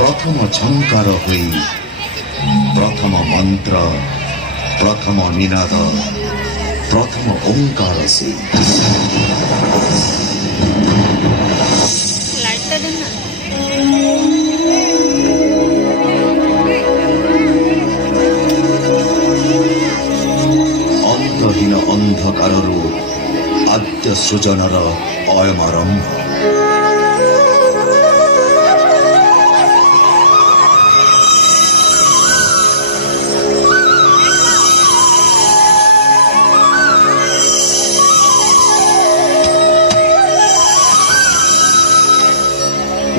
प्रथम झंकार हुई प्रथम मंत्र प्रथम निनाद प्रथम ओंकार से अंतहीन अंधकार आद्य सृजनर अयमारंभ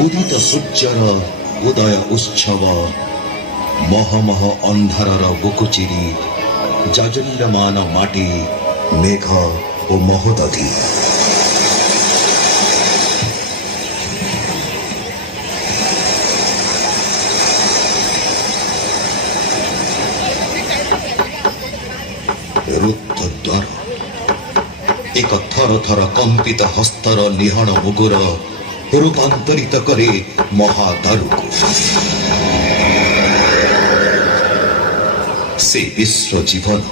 उदित सूर्यर उदय उत्सव महमह अंधारर बुकुचिरी जाजुल्यमान माटी मेघ और महोदधि रुद्ध द्वार एक थर थर कंपित हस्तर निहण मुगुर रूपांतरित करे महादारु को से विश्व जीवन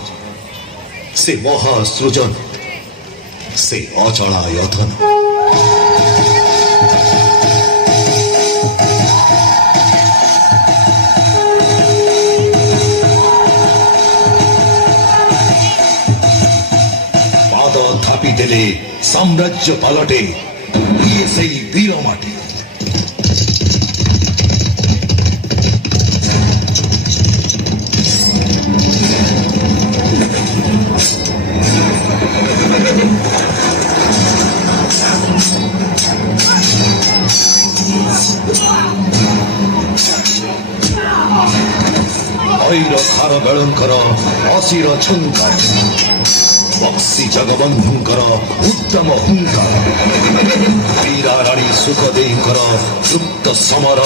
से महासृजन से अचलायतन पाद थापी देले साम्राज्य पलटे ये सही वीर माटी ऐर खार बेळंकर असिर छंकार बक्सी जगबंधुंकर उत्तम हुंकार वीराराणी सुखदेकर तृप्त समर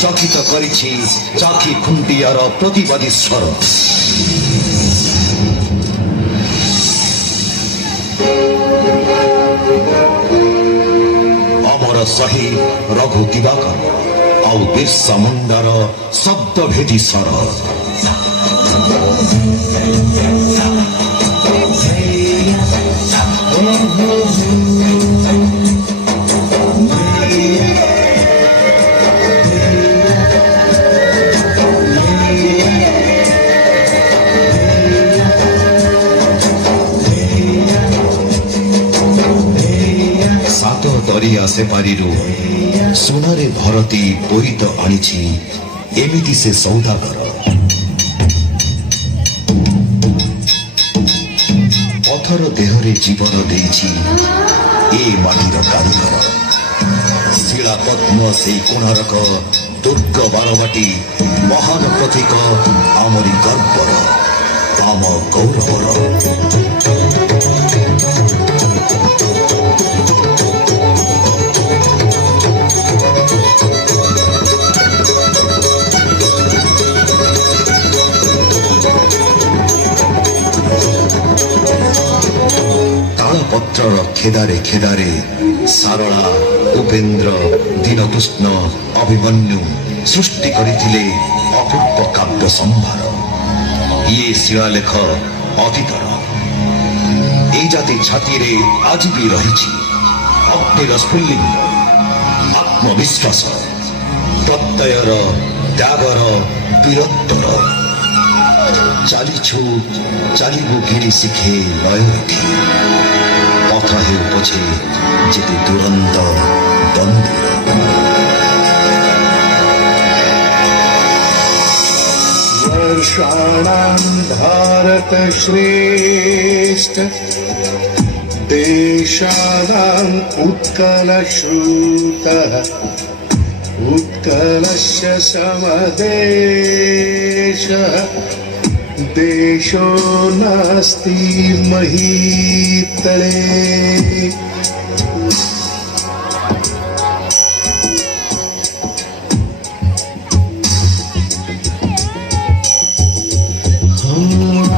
चकित करिछि चाखी खुंटियार प्रतिवादी स्वर अमर सही रघु दिवाकर आउ बिरसा मुंडार शब्द भेदी स्वर सात दरिया से पारिरु सुनारे भरती बोहित आनिछि एमिति से सौदागर पथर देहरे जीवन देइछि ए माटीर कारीगर शिला पद्म से कोणारक दुर्ग बारवाटी महान प्रतीक आमरी गर्वर आम गौरवर तालपत्रर खेदारे खेदारे सारला उपेन्द्र दीनकृष्ण अभिमन्यु सृष्टि करिथिले अपूर्व काव्य सम्भार ये शिलालेख अतीतर ए जाति छातीरे आज भी रहिछि अग्निर स्फुल्लिंग आत्मविश्वास प्रत्ययर त्यागर वीरत्वर चालिछु चालिबु गिणी शिखे लय रखी पथ हेउ पछे जेते दुरंत दंड वर्षाणां भारत श्रेष्ठ देशानां उत्कलश्रुतः उत्कलस्य समदेशः देशो नास्ति महीतले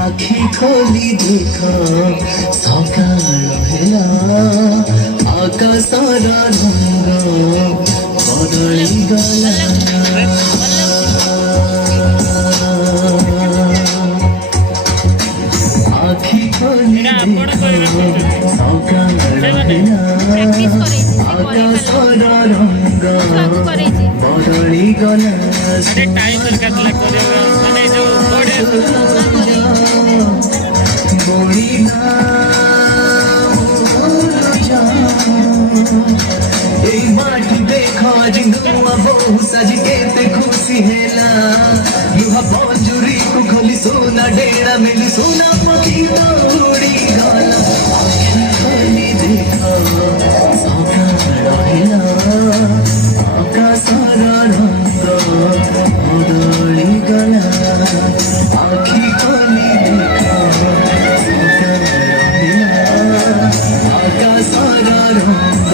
आखि खोली देख सकाळ हेला आकाशर रंग बदली गला ଆକାଶର ରଙ୍ଗ ବଦଳି ଗଲା ବଳିଲା এই মাটি দেখ জিন্দুয়া বহু সাজি কেতে খুশি হেলা লুহা বঞ্জুরি কু খলি সোনা ডেরা মিলি সোনা পক্ষী দৌড়ি গলা খলি দেখ সকাল হেলা আকাশর রঙ্গ বদলি গলা আখি খলি দেখ সকাল হেলা আকাশর রঙ্গ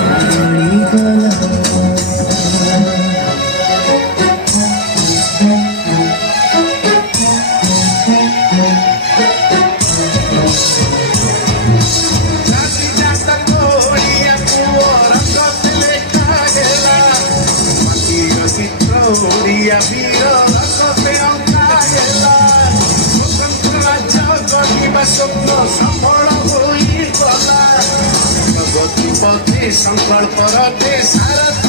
বদলি গলা जाती जाता कोडिया रंग लेखा गेला मतीर चित्र ओडिया वीर रंग अंका गेला स्वतंत्र राज्य गढ़िबा स्वप्न सफल होई गला प्रगति पथे संकल्प रथे सारथी